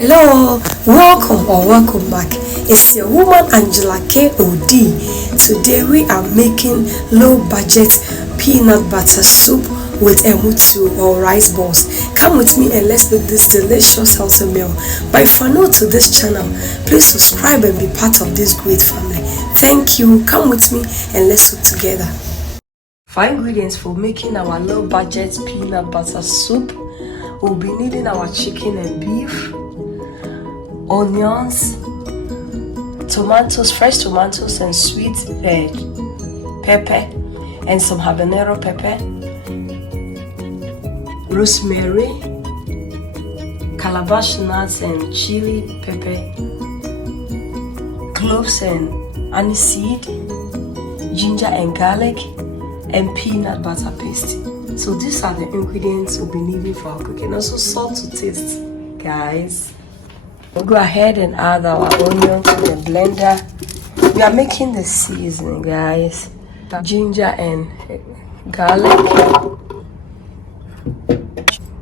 Hello, welcome back. It's your woman Angela KOD. Today we are making low budget peanut butter soup with emutu or rice balls. Come with me and let's make this delicious healthy meal. But if you're new to this channel, please subscribe and be part of this great family. Thank you. Come with me and let's cook together. 5 ingredients for making our low budget peanut butter soup. We'll be needing our chicken and beef, onions, tomatoes, fresh tomatoes and sweet pepper, and some habanero pepper, rosemary, calabash nuts and chili pepper, cloves and aniseed, ginger and garlic, and peanut butter paste. So these are the ingredients we'll be needing for our cooking. Also salt to taste, guys. We'll go ahead and add our onion to the blender. We are making the seasoning, guys. Ginger and garlic,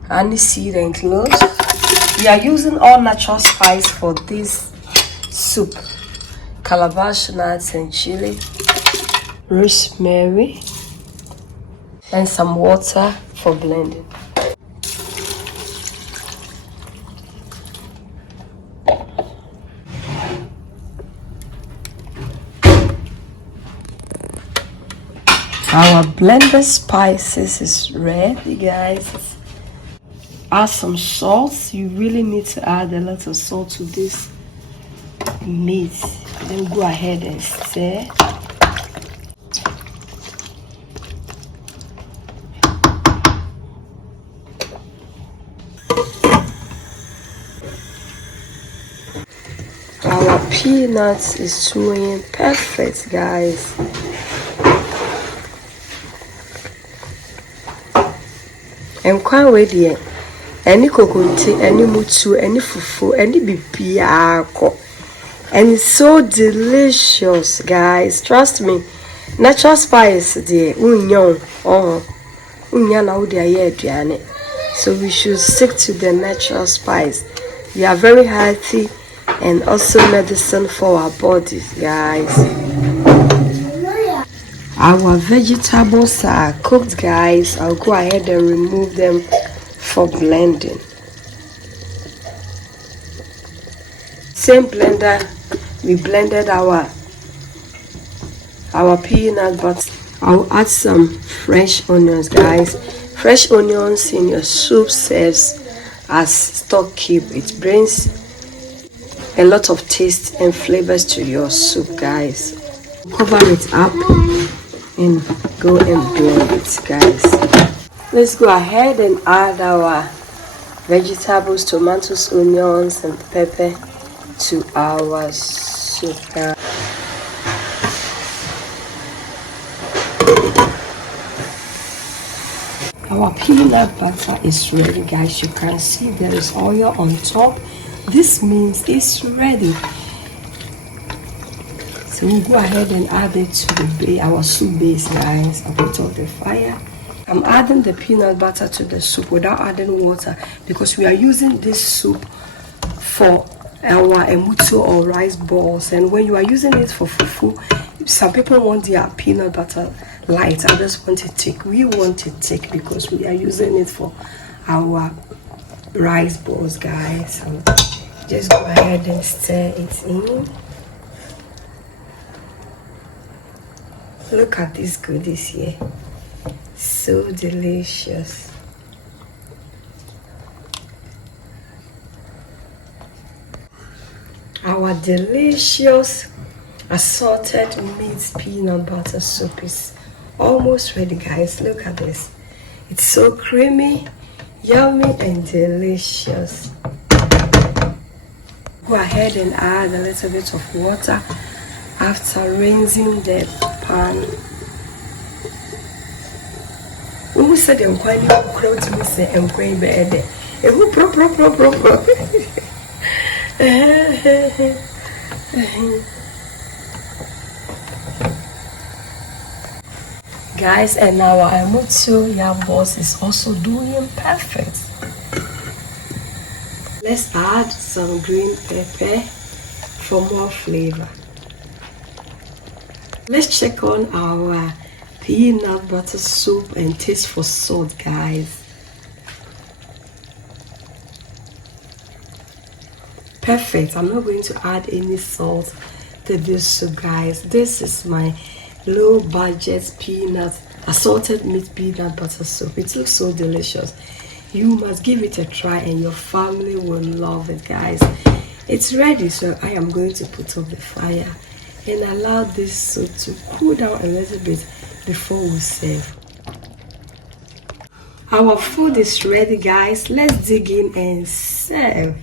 aniseed and cloves. We are using all natural spice for this soup. Calabash nuts and chili, rosemary, and some water for blending. Our blended spices is ready, guys. Add some salt. You really need to add a lot of salt to this meat. Then go ahead and stir. Our peanuts is doing perfect, guys. And quite ready. Any coconut, any mutu, any fufu, any bibiako. And it's so delicious, guys. Trust me. Natural spice there. So we should stick to the natural spice. We are very healthy and also medicine for our bodies, guys. Our vegetables are cooked, guys. I'll go ahead and remove them for blending. Same blender we blended our peanut butter. I'll add some fresh onions, guys. Fresh onions in your soup serves as stock keep. It brings a lot of taste and flavors to your soup, guys. Cover it up and go and blend it, guys. Let's go ahead and add our vegetables, tomatoes, onions and pepper to our soup. Our peanut butter is ready, guys. You can see there is oil on top. This means it's ready. So we'll go ahead and add it to our soup base, guys. I'll put on the fire. I'm adding the peanut butter to the soup without adding water because we are using this soup for our emutu or rice balls. And when you are using it for fufu, some people want their peanut butter light, others want it thick. We want it thick because we are using it for our rice balls, guys. So just go ahead and stir it in. Look at these goodies here. So delicious. Our delicious assorted meat peanut butter soup is almost ready, guys. Look at this. It's so creamy, yummy and delicious. Go ahead and add a little bit of water after rinsing the pan. Who said I'm quite crowd to me say I'm quite bad. Who pro. Guys, and our emutu yam balls is also doing perfect. Let's add some green pepper for more flavor. Let's check on our peanut butter soup and taste for salt, guys. Perfect. I'm not going to add any salt to this soup, guys. This is my low budget assorted meat peanut butter soup. It looks so delicious. You must give it a try and your family will love it, guys. It's ready, so I am going to put off the fire and allow this soup to cool down a little bit before we serve. Our food is ready, guys. Let's dig in and serve.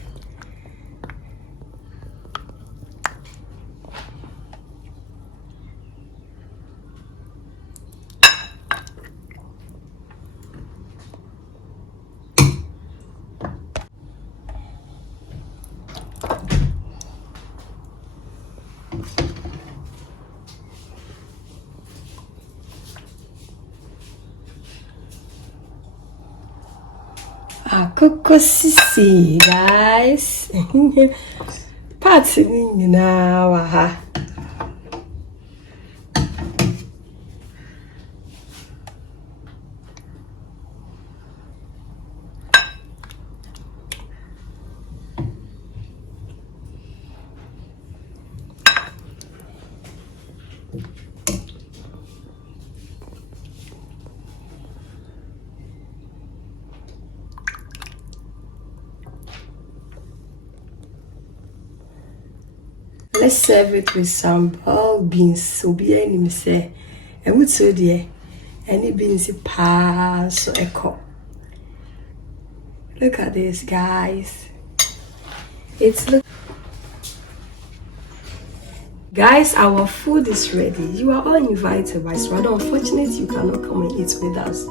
Akoko sisi, guys. Party ni na wa ha. Let's serve it with some boiled beans. So be any say, and with so dear, any beans pass so echo. Look at this, guys. Guys, our food is ready. You are all invited, but it's rather unfortunate you cannot come and eat with us.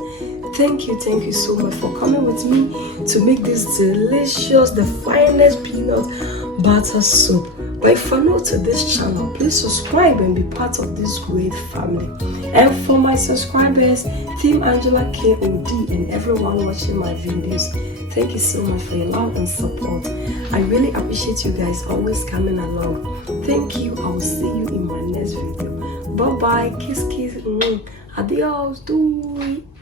Thank you so much for coming with me to make this delicious, the finest peanut butter soup. But if you're new to this channel, please subscribe and be part of this great family. And for my subscribers, Team Angela KOD and everyone watching my videos, thank you so much for your love and support. I really appreciate you guys always coming along. Thank you. I will see you in my next video. Bye bye. Kiss. Adios. Do it.